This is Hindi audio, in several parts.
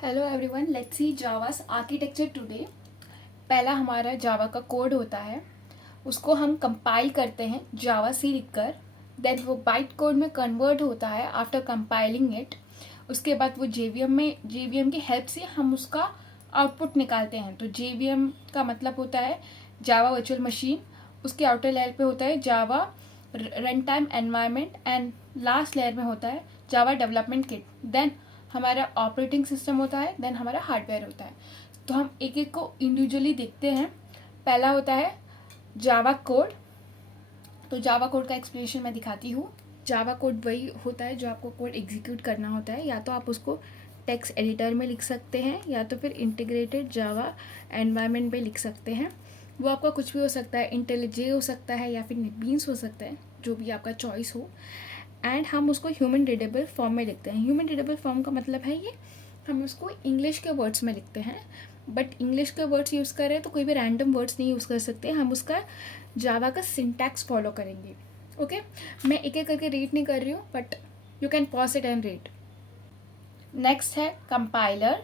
Hello everyone, let's see Java's architecture today. पहला हमारा जावा का कोड होता है, उसको हम कंपाइल करते हैं जावा सी लिखकर। देन वो बाइट कोड में कन्वर्ट होता है आफ्टर कंपाइलिंग इट। उसके बाद वो जेवीएम की हेल्प से हम उसका आउटपुट निकालते हैं। तो जेवीएम का मतलब होता है जावा वर्चुअल मशीन, उसके आउटर लेयर पे होता है Java run time environment, and last layer में होता है जावा डेवलपमेंट किट। देन हमारा ऑपरेटिंग सिस्टम होता है, देन हमारा हार्डवेयर होता है। तो हम एक एक को इंडिविजुअली देखते हैं। पहला होता है जावा कोड। तो जावा कोड का एक्सप्लेनेशन मैं दिखाती हूँ। जावा कोड वही होता है जो आपको कोड एग्जीक्यूट करना होता है। या तो आप उसको टेक्स्ट एडिटर में लिख सकते हैं, या तो फिर इंटीग्रेटेड जावा एनवायरनमेंट में लिख सकते हैं। वो आपका कुछ भी हो सकता है, इंटेलिजे हो सकता है या फिर नेटबीन्स हो सकता है, जो भी आपका चॉइस हो। एंड हम उसको ह्यूमन रीडेबल फॉर्म में लिखते हैं। ह्यूमन रीडेबल फॉर्म का मतलब है ये, हम उसको इंग्लिश के वर्ड्स में लिखते हैं। बट इंग्लिश के वर्ड्स यूज़ कर रहे हैं तो कोई भी रैंडम वर्ड्स नहीं यूज़ कर सकते, हम उसका जावा का सिंटैक्स फॉलो करेंगे। ओके, मैं एक एक करके रीड नहीं कर रही हूँ, but you can pause it and read. Next है कंपाइलर,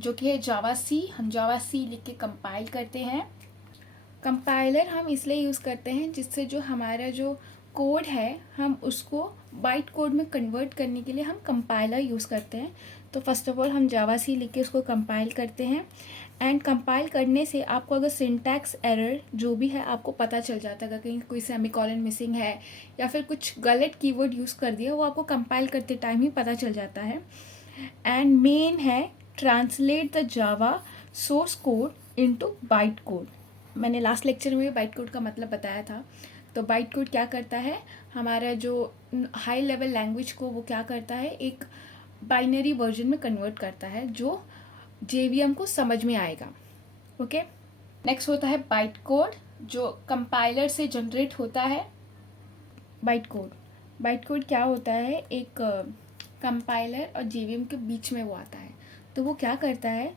जो कि है जावा सी। हम जावा सी लिख के कंपाइल करते हैं। कंपाइलर हम इसलिए यूज़ करते हैं जिससे जो हमारा जो कोड है हम उसको बाइट कोड में कन्वर्ट करने के लिए हम कंपाइलर यूज़ करते हैं। तो फर्स्ट ऑफ ऑल हम जावा सी लिख के उसको कंपाइल करते हैं। एंड कंपाइल करने से आपको अगर सिंटैक्स एरर जो भी है आपको पता चल जाता है। अगर कहीं कोई सेमीकोलन मिसिंग है या फिर कुछ गलत कीवर्ड यूज़ कर दिया, वो आपको कंपाइल करते टाइम ही पता चल जाता है। एंड मेन है translate the Java source code into byte code. मैंने लास्ट लेक्चर में भी बाइट कोड का मतलब बताया था। तो बाइट कोड क्या करता है, हमारा जो हाई लेवल लैंग्वेज को वो क्या करता है, एक बाइनरी वर्जन में कन्वर्ट करता है जो जेवीएम को समझ में आएगा। ओके, नेक्स्ट होता है बाइट कोड, जो कंपाइलर से जनरेट होता है। बाइट कोड क्या होता है, एक कंपाइलर और जेवीएम के बीच में वो आता है। तो वो क्या करता है,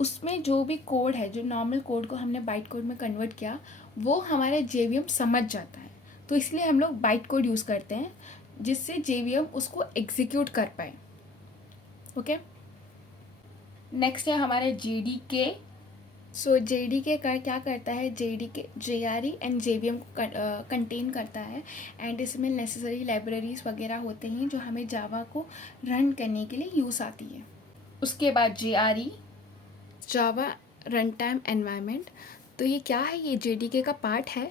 उसमें जो भी कोड है, जो नॉर्मल कोड को हमने बाइट कोड में कन्वर्ट किया, वो हमारा जेवीएम समझ जाता है। तो इसलिए हम लोग बाइट कोड यूज़ करते हैं, जिससे जेवीएम उसको एग्जीक्यूट कर पाए। ओके, नेक्स्ट है हमारे जेडीके। सो जेडीके क्या करता है, जेडीके जेआरई एंड जेवीएम को कंटेन करता है। एंड इसमें नेसेसरी लाइब्रेरीज वगैरह होते हैं जो हमें जावा को रन करने के लिए यूज़ आती है। उसके बाद जेआरई, जावा रन टाइम एनवायरनमेंट। तो ये क्या है, ये जेडीके का पार्ट है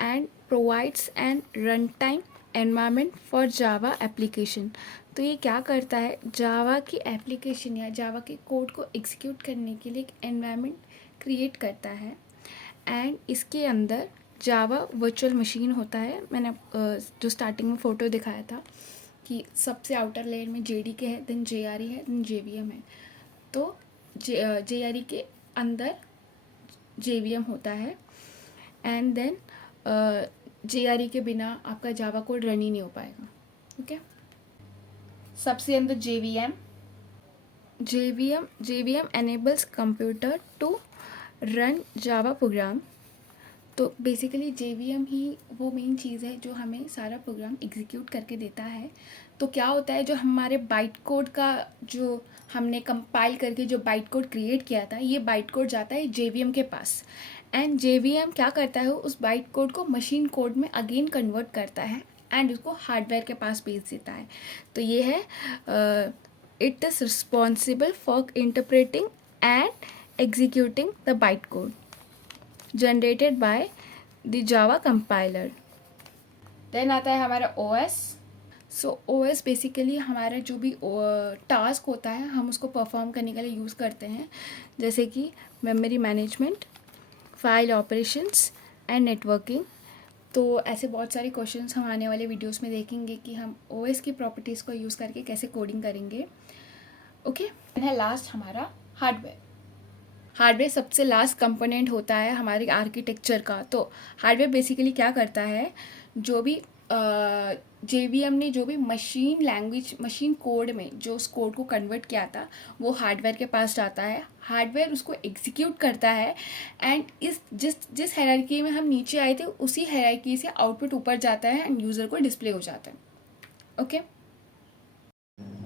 and provides N run time environment for Java application. तो ये क्या करता है, जावा की एप्लीकेशन या जावा के कोड को एग्जीक्यूट करने के लिए एक एनवायरनमेंट क्रिएट करता है। एंड इसके अंदर जावा वर्चुअल मशीन होता है। मैंने जो स्टार्टिंग में फ़ोटो दिखाया था कि सबसे आउटर लेयर में जेडीके है, देन जेआरई है, देन जेवीएम है। तो जेआरई के अंदर जेवीएम होता है। एंड देन जेआरई के बिना आपका जावा कोड रन ही नहीं हो पाएगा। ओके, सबसे अंदर JVM enables computer to run Java program. तो बेसिकली जेवीएम ही वो मेन चीज़ है जो हमें सारा प्रोग्राम एग्जीक्यूट करके देता है। तो क्या होता है, जो हमारे बाइट कोड का जो हमने कंपाइल करके जो बाइट कोड क्रिएट किया था, ये बाइट कोड जाता है जेवीएम के पास। एंड जेवीएम क्या करता है, उस बाइट कोड को मशीन कोड में अगेन कन्वर्ट करता है एंड उसको हार्डवेयर के पास भेज देता है। तो ये है it is responsible for interpreting and executing the byte code generated by the Java compiler. Then आता है हमारा ओएस। सो ओएस बेसिकली हमारा जो भी टास्क होता है हम उसको परफॉर्म करने के लिए यूज़ करते हैं, जैसे कि memory management, file operations and networking. तो ऐसे बहुत सारे क्वेश्चंस हम आने वाले वीडियोस में देखेंगे कि हम ओएस की प्रॉपर्टीज़ को यूज़ करके कैसे कोडिंग करेंगे। ओके, है लास्ट हमारा हार्डवेयर सबसे लास्ट कंपोनेंट होता है हमारे आर्किटेक्चर का। तो हार्डवेयर बेसिकली क्या करता है, जो भी जेवीएम ने जो भी मशीन कोड में जो उस कोड को कन्वर्ट किया था, वो हार्डवेयर के पास जाता है। हार्डवेयर उसको एग्जीक्यूट करता है एंड जिस हायरार्की में हम नीचे आए थे उसी हायरार्की से आउटपुट ऊपर जाता है एंड यूज़र को डिस्प्ले हो जाता है। ओके,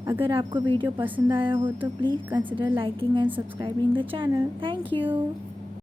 अगर आपको वीडियो पसंद आया हो तो please consider liking and subscribing the channel. Thank you.